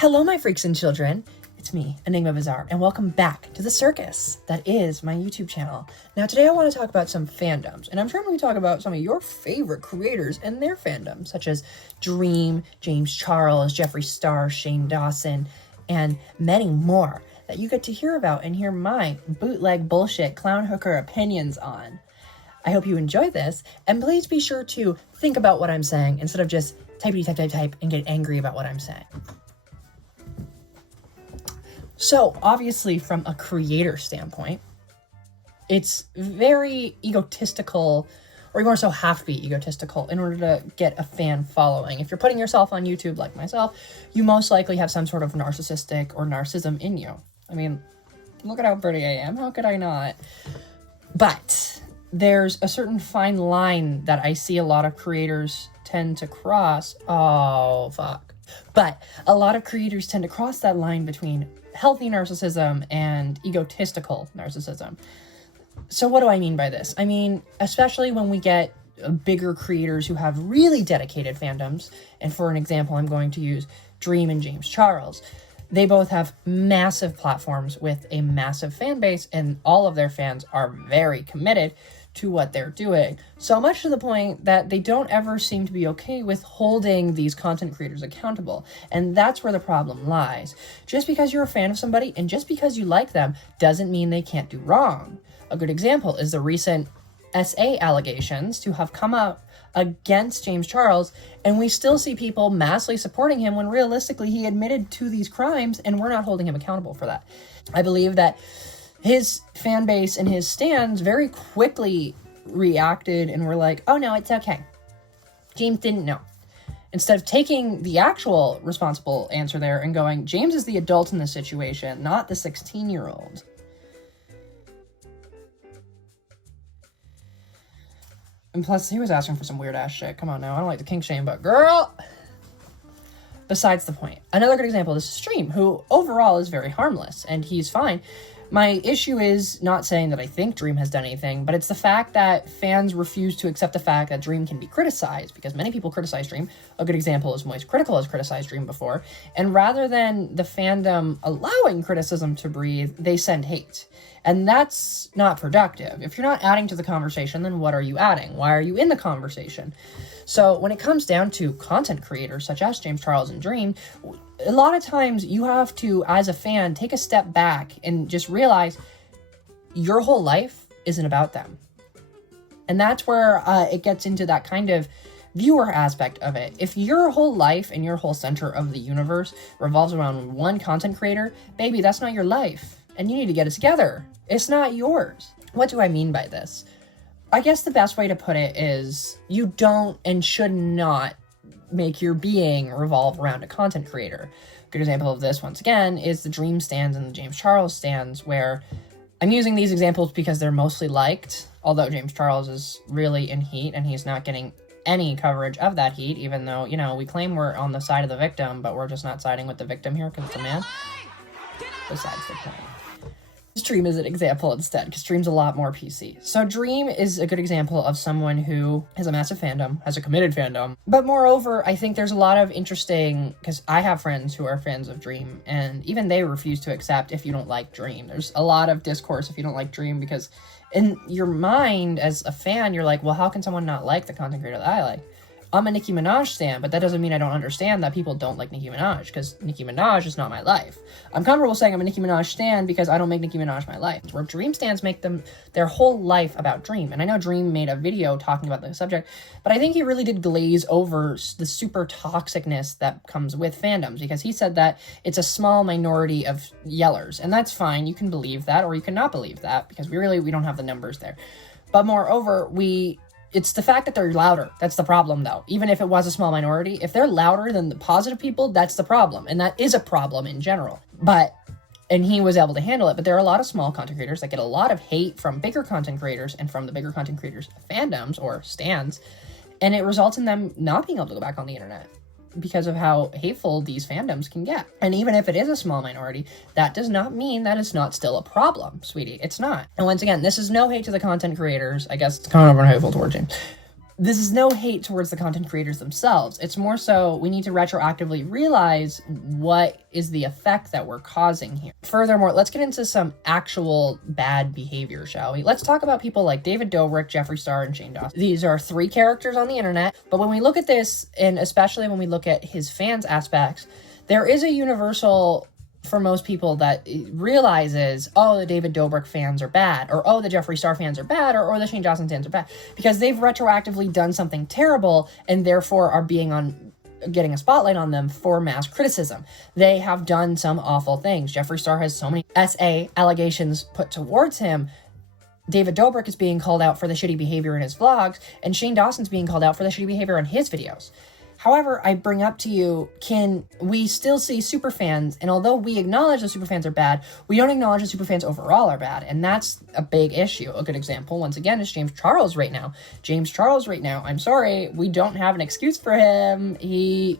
Hello, my freaks and children. It's me, Enigma Bizarre, and welcome back to the circus that is my YouTube channel. Now, today I want to talk about some fandoms, and I'm trying to talk about some of your favorite creators and their fandoms, such as Dream, James Charles, Jeffree Star, Shane Dawson, and many more that you get to hear about and hear my bootleg bullshit clown hooker opinions on. I hope you enjoy this, and please be sure to think about what I'm saying instead of just type and get angry about what I'm saying. So, obviously, from a creator standpoint, it's very egotistical, or you want to so half be egotistical in order to get a fan following. If you're putting yourself on YouTube like myself, you most likely have some sort of narcissistic or narcissism in you. I mean, look at how pretty I am. How could I not? But there's a certain fine line that I see a lot of creators tend to cross. Oh, fuck. But a lot of creators tend to cross that line between healthy narcissism and egotistical narcissism. So what do I mean by this? I mean, especially when we get bigger creators who have really dedicated fandoms, and for an example, I'm going to use Dream and James Charles. They both have massive platforms with a massive fan base, and all of their fans are very committed to what they're doing. So much to the point that they don't ever seem to be okay with holding these content creators accountable. And that's where the problem lies. Just because you're a fan of somebody and just because you like them doesn't mean they can't do wrong. A good example is the recent SA allegations to have come up against James Charles, and we still see people massively supporting him when realistically he admitted to these crimes and we're not holding him accountable for that. I believe that his fan base and his stands very quickly reacted and were like, oh no, it's okay. James didn't know. Instead of taking the actual responsible answer there and going, James is the adult in this situation, not the 16-year-old. And plus, he was asking for some weird-ass shit. Come on now, I don't like the kink shame, but girl! Besides the point. Another good example is Stream, who overall is very harmless, and he's fine. My issue is not saying that I think Dream has done anything, but it's the fact that fans refuse to accept the fact that Dream can be criticized, because many people criticize Dream. A good example is Moist Critical has criticized Dream before, and rather than the fandom allowing criticism to breathe, they send hate. And that's not productive. If you're not adding to the conversation, then what are you adding? Why are you in the conversation? So when it comes down to content creators such as James Charles and Dream, a lot of times you have to, as a fan, take a step back and just realize your whole life isn't about them. And that's where it gets into that kind of viewer aspect of it. If your whole life and your whole center of the universe revolves around one content creator, baby, that's not your life. And you need to get it together. It's not yours. What do I mean by this? I guess the best way to put it is you don't and should not make your being revolve around a content creator. A good example of this, once again, is the Dream stands and the James Charles stands, where I'm using these examples because they're mostly liked, although James Charles is really in heat and he's not getting any coverage of that heat, even though, you know, we claim we're on the side of the victim, but we're just not siding with the victim here because it's a man. Besides the point. Dream is an example instead, because Dream's a lot more PC. So Dream is a good example of someone who has a massive fandom, has a committed fandom. But moreover, I think there's a lot of interesting, because I have friends who are fans of Dream, and even they refuse to accept if you don't like Dream. There's a lot of discourse if you don't like Dream, because in your mind as a fan, you're like, well, how can someone not like the content creator that I like? I'm a Nicki Minaj stan, but that doesn't mean I don't understand that people don't like Nicki Minaj, because Nicki Minaj is not my life. I'm comfortable saying I'm a Nicki Minaj stan because I don't make Nicki Minaj my life. Where Dream stans make them their whole life about Dream. And I know Dream made a video talking about the subject, but I think he really did glaze over the super toxicness that comes with fandoms, because he said that it's a small minority of yellers, and that's fine. You can believe that, or you cannot believe that, because we don't have the numbers there. But moreover, it's the fact that they're louder. That's the problem, though. Even if it was a small minority, if they're louder than the positive people, that's the problem. And that is a problem in general. And he was able to handle it. But there are a lot of small content creators that get a lot of hate from bigger content creators and from the bigger content creators' fandoms or stands. And it results in them not being able to go back on the internet because of how hateful these fandoms can get. And even if it is a small minority, that does not mean that it's not still a problem, sweetie. It's not. And once again, this is no hate to the content creators. I guess it's kind of hateful towards James. this is no hate towards the content creators themselves. It's more so we need to retroactively realize what is the effect that we're causing here. Furthermore, let's get into some actual bad behavior, shall we? Let's talk about people like David Dobrik, Jeffree Star, and Shane Dawson. These are 3 characters on the internet, but when we look at this, and especially when we look at his fans aspects, there is a universal for most people that realizes, oh, the David Dobrik fans are bad, or oh, the Jeffree Star fans are bad, or the Shane Dawson fans are bad, because they've retroactively done something terrible and therefore are getting a spotlight on them for mass criticism. They have done some awful things. Jeffree Star has so many SA allegations put towards him. David Dobrik is being called out for the shitty behavior in his vlogs, and Shane Dawson's being called out for the shitty behavior in his videos. However, I bring up to you, can we still see superfans? And although we acknowledge the superfans are bad, we don't acknowledge the superfans overall are bad. And that's a big issue. A good example, once again, is James Charles right now. James Charles right now, I'm sorry, we don't have an excuse for him. He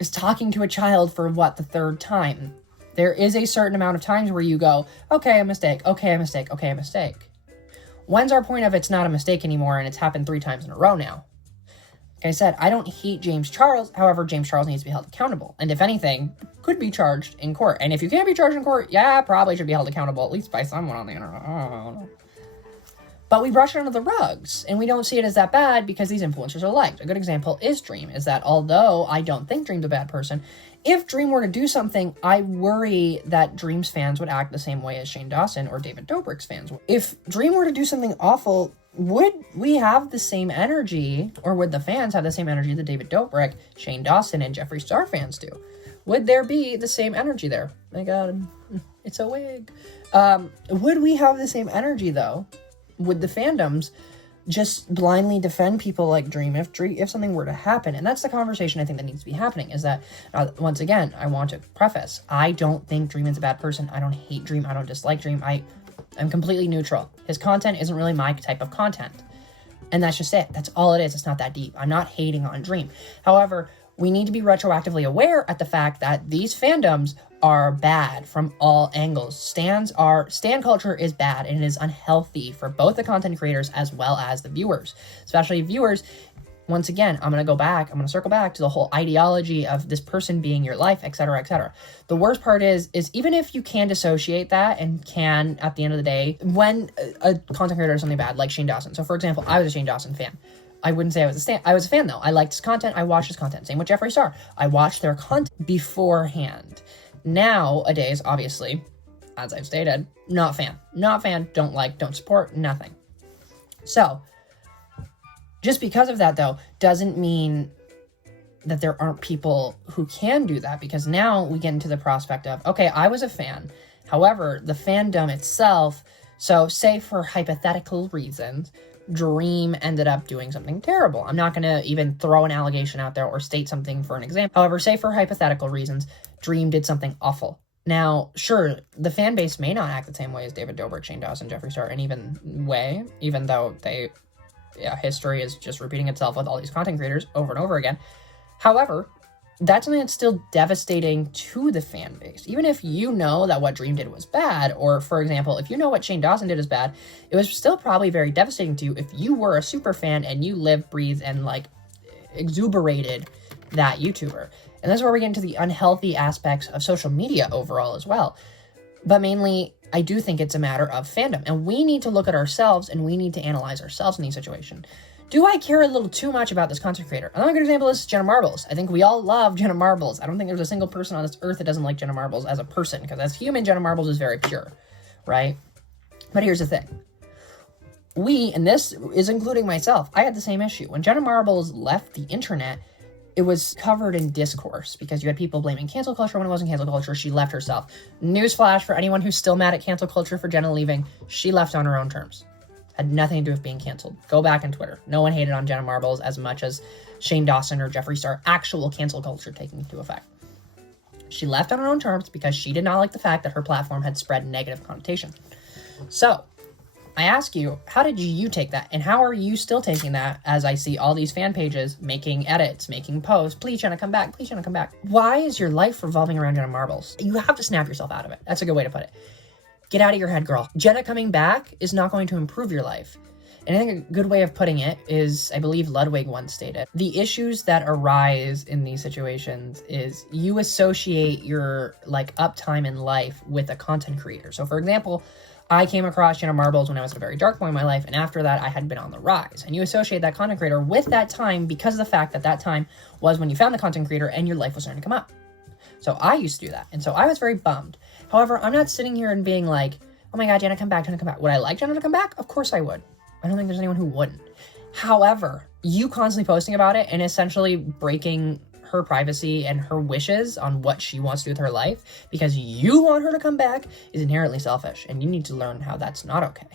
is talking to a child for, what, the 3rd time. There is a certain amount of times where you go, okay, a mistake, okay, a mistake, okay, a mistake. When's our point of it's not a mistake anymore and it's happened 3 times in a row now? Like I said, I don't hate James Charles. However, James Charles needs to be held accountable. And if anything, could be charged in court. And if you can't be charged in court, yeah, probably should be held accountable, at least by someone on the internet. I don't know. But we brush it under the rugs, and we don't see it as that bad because these influencers are liked. A good example is Dream, is that although I don't think Dream's a bad person, if Dream were to do something, I worry that Dream's fans would act the same way as Shane Dawson or David Dobrik's fans would. If Dream were to do something awful, would we have the same energy, or would the fans have the same energy that David Dobrik, Shane Dawson, and Jeffree Star fans do? Would there be the same energy there? My God, it's a wig. Would we have the same energy, though? Would the fandoms just blindly defend people like Dream if something were to happen? And that's the conversation I think that needs to be happening, is that, once again, I want to preface, I don't think Dream is a bad person. I don't hate Dream. I don't dislike Dream. I'm completely neutral. His content isn't really my type of content. And that's just it. That's all it is. It's not that deep. I'm not hating on Dream. However, we need to be retroactively aware at the fact that these fandoms are bad from all angles. Stan culture is bad, and it is unhealthy for both the content creators as well as the viewers. Especially viewers. Once again, I'm going to circle back to the whole ideology of this person being your life, etc., etc. The worst part is even if you can dissociate that and can, at the end of the day, when a content creator does something bad, like Shane Dawson. So, for example, I was a Shane Dawson fan. I wouldn't say I was a fan, though. I liked his content. I watched his content. Same with Jeffree Star. I watched their content beforehand. Nowadays, obviously, as I've stated, not fan. Not fan, don't like, don't support, nothing. So, just because of that, though, doesn't mean that there aren't people who can do that, because now we get into the prospect of, okay, I was a fan. However, the fandom itself, so say for hypothetical reasons, Dream ended up doing something terrible. I'm not going to even throw an allegation out there or state something for an example. However, say for hypothetical reasons, Dream did something awful. Now, sure, the fan base may not act the same way as David Dobrik, Shane Dawson, Jeffree Star, and even though history is just repeating itself with all these content creators over and over again. However, that's something that's still devastating to the fan base. Even if you know that what Dream did was bad, or for example, if you know what Shane Dawson did is bad, it was still probably very devastating to you if you were a super fan and you lived, breathed, and exuberated that YouTuber. And that's where we get into the unhealthy aspects of social media overall as well. But mainly, I do think it's a matter of fandom, and we need to look at ourselves and we need to analyze ourselves in these situations. Do I care a little too much about this content creator? Another good example is Jenna Marbles. I think we all love Jenna Marbles. I don't think there's a single person on this earth that doesn't like Jenna Marbles as a person, because as human, Jenna Marbles is very pure, right? But here's the thing. We, and this is including myself, I had the same issue. When Jenna Marbles left the internet, it was covered in discourse because you had people blaming cancel culture when it wasn't cancel culture. She left herself. Newsflash for anyone who's still mad at cancel culture for Jenna leaving, she left on her own terms. Had nothing to do with being canceled. Go back on Twitter. No one hated on Jenna Marbles as much as Shane Dawson or Jeffree Star actual cancel culture taking into effect. She left on her own terms because she did not like the fact that her platform had spread negative connotation. So, I ask you, how did you take that? And how are you still taking that as I see all these fan pages making edits, making posts? Please, Jenna, come back. Please, Jenna, come back. Why is your life revolving around Jenna Marbles? You have to snap yourself out of it. That's a good way to put it. Get out of your head, girl. Jenna coming back is not going to improve your life. And I think a good way of putting it is, I believe Ludwig once stated, the issues that arise in these situations is you associate your like uptime in life with a content creator. So for example, I came across Jenna Marbles when I was at a very dark point in my life, and after that I had been on the rise. And you associate that content creator with that time because of the fact that that time was when you found the content creator and your life was starting to come up. So I used to do that, and so I was very bummed. However, I'm not sitting here and being like, oh my god, Jenna, come back, Jenna, come back. Would I like Jenna to come back? Of course I would. I don't think there's anyone who wouldn't. However, you constantly posting about it and essentially breaking her privacy and her wishes on what she wants to do with her life because you want her to come back is inherently selfish, and you need to learn how that's not okay.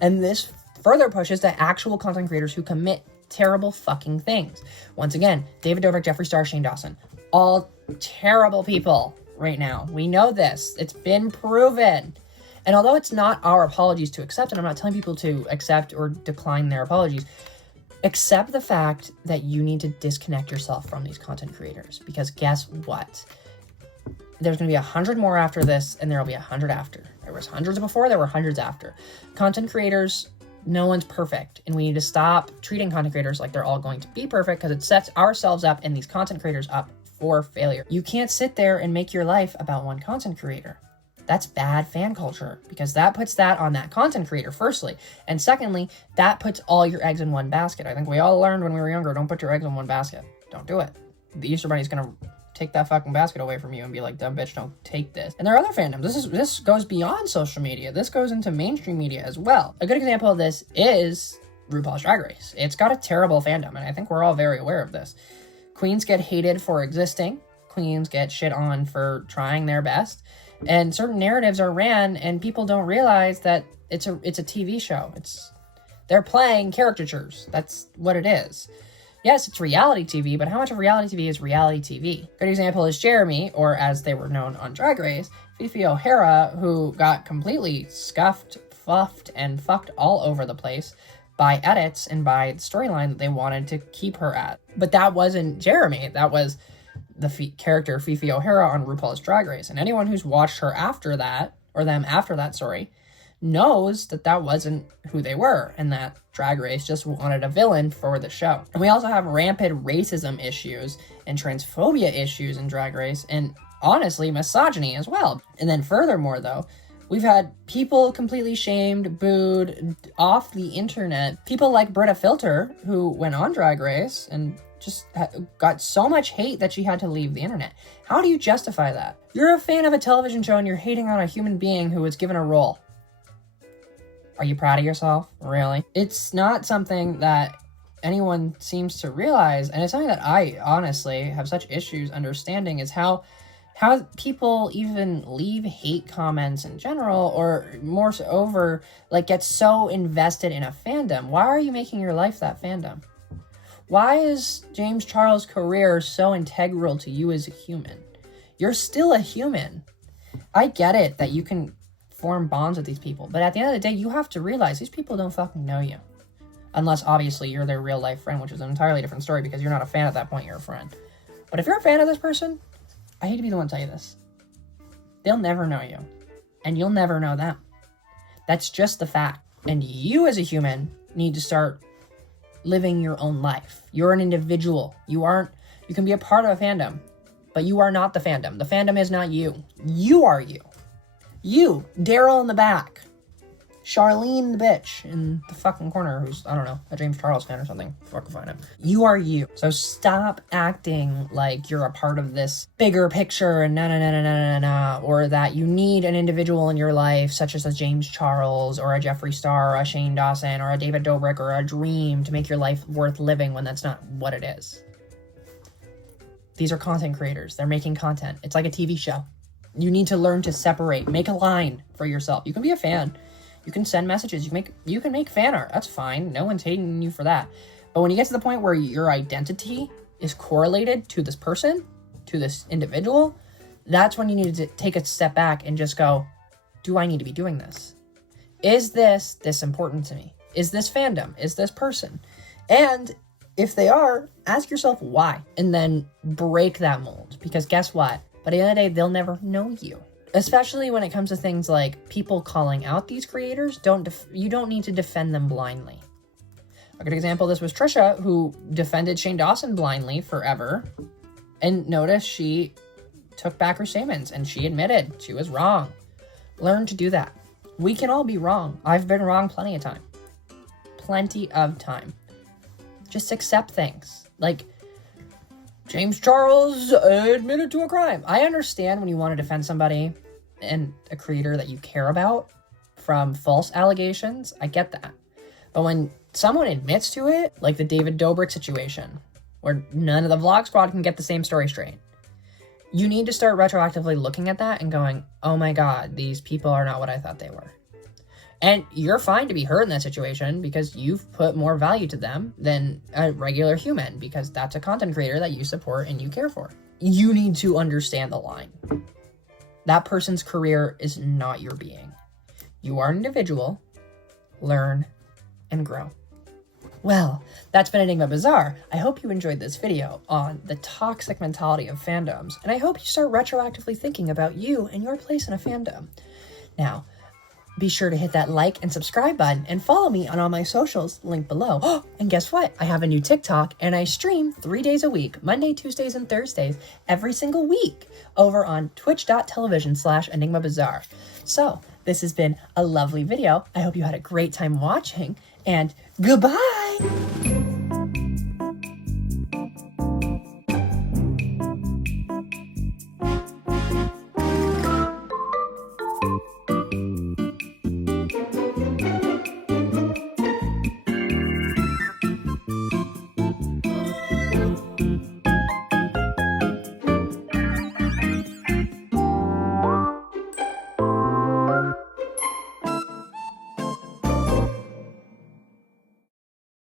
And this further pushes to actual content creators who commit terrible fucking things. Once again, David Dobrik, Jeffree Star, Shane Dawson, all terrible people right now. We know this. It's been proven. And although it's not our apologies to accept, and I'm not telling people to accept or decline their apologies, accept the fact that you need to disconnect yourself from these content creators. Because guess what? There's going to be 100 more after this, and there will be 100 after. There was hundreds before, there were hundreds after. Content creators, no one's perfect. And we need to stop treating content creators like they're all going to be perfect, because it sets ourselves up and these content creators up for failure. You can't sit there and make your life about one content creator. That's bad fan culture, because that puts that on that content creator, firstly. And secondly, that puts all your eggs in one basket. I think we all learned when we were younger, don't put your eggs in one basket. Don't do it. The Easter Bunny's gonna take that fucking basket away from you and be like, dumb bitch, don't take this. And there are other fandoms. This goes beyond social media. This goes into mainstream media as well. A good example of this is RuPaul's Drag Race. It's got a terrible fandom, and I think we're all very aware of this. Queens get hated for existing. Queens get shit on for trying their best. And certain narratives are ran, and people don't realize that it's a TV show. They're playing caricatures. That's what it is. Yes, it's reality TV, but how much of reality TV is reality TV? Good example is Jeremy, or as they were known on Drag Race, Fifi O'Hara, who got completely scuffed, fluffed, and fucked all over the place by edits and by the storyline that they wanted to keep her at. But that wasn't Jeremy. That was the character Fifi O'Hara on RuPaul's Drag Race. And anyone who's watched her after that, or them after that, knows that that wasn't who they were, and that Drag Race just wanted a villain for the show. And we also have rampant racism issues and transphobia issues in Drag Race, and honestly, misogyny as well. And then furthermore, though, we've had people completely shamed, booed, off the internet. People like Britta Filter, who went on Drag Race and just got so much hate that she had to leave the internet. How do you justify that? You're a fan of a television show and you're hating on a human being who was given a role. Are you proud of yourself? Really? It's not something that anyone seems to realize, and it's something that I honestly have such issues understanding, is how people even leave hate comments in general, or more so over, like, get so invested in a fandom. Why are you making your life that fandom? Why is James Charles' career so integral to you as a human? You're still a human. I get it that you can form bonds with these people, but at the end of the day, you have to realize these people don't fucking know you. Unless, obviously, you're their real life friend, which is an entirely different story, because you're not a fan at that point, you're a friend. But if you're a fan of this person, I hate to be the one to tell you this, they'll never know you, and you'll never know them. That's just the fact. And you as a human need to start living your own life. You're an individual. You can be a part of a fandom, but you are not the fandom. The fandom is not you. You are you. You, Daryl in the back, Charlene the bitch in the fucking corner, who's, I don't know, a James Charles fan or something. Fucking find him. You are you. So stop acting like you're a part of this bigger picture and na, or that you need an individual in your life, such as a James Charles or a Jeffree Star or a Shane Dawson or a David Dobrik or a Dream to make your life worth living, when that's not what it is. These are content creators. They're making content. It's like a TV show. You need to learn to separate. Make a line for yourself. You can be a fan. You can send messages. You can make fan art. That's fine. No one's hating you for that. But when you get to the point where your identity is correlated to this person, to this individual, that's when you need to take a step back and just go, do I need to be doing this? Is this important to me? Is this fandom? Is this person? And if they are, ask yourself why, and then break that mold. Because guess what? But at the end of the day, they'll never know you. especially when it comes to things like people calling out these creators. You don't need to defend them blindly. A good example of this was Trisha, who defended Shane Dawson blindly forever. And notice she took back her statements and she admitted she was wrong. Learn to do that. We can all be wrong. I've been wrong plenty of time. Plenty of time. Just accept things. Like, James Charles admitted to a crime. I understand when you want to defend somebody and a creator that you care about from false allegations. I get that. But when someone admits to it, like the David Dobrik situation, where none of the Vlog Squad can get the same story straight, you need to start retroactively looking at that and going, oh my God, these people are not what I thought they were. And you're fine to be hurt in that situation because you've put more value to them than a regular human, because that's a content creator that you support and you care for. You need to understand the line. That person's career is not your being. You are an individual. Learn and grow. Well, that's been Enigma Bazaar. I hope you enjoyed this video on the toxic mentality of fandoms, and I hope you start retroactively thinking about you and your place in a fandom. Now, be sure to hit that like and subscribe button and follow me on all my socials, linked below. Oh, and guess what? I have a new TikTok and I stream 3 days a week, Monday, Tuesdays, and Thursdays, every single week over on twitch.tv/Enigma Bazaar. So, this has been a lovely video. I hope you had a great time watching, and goodbye!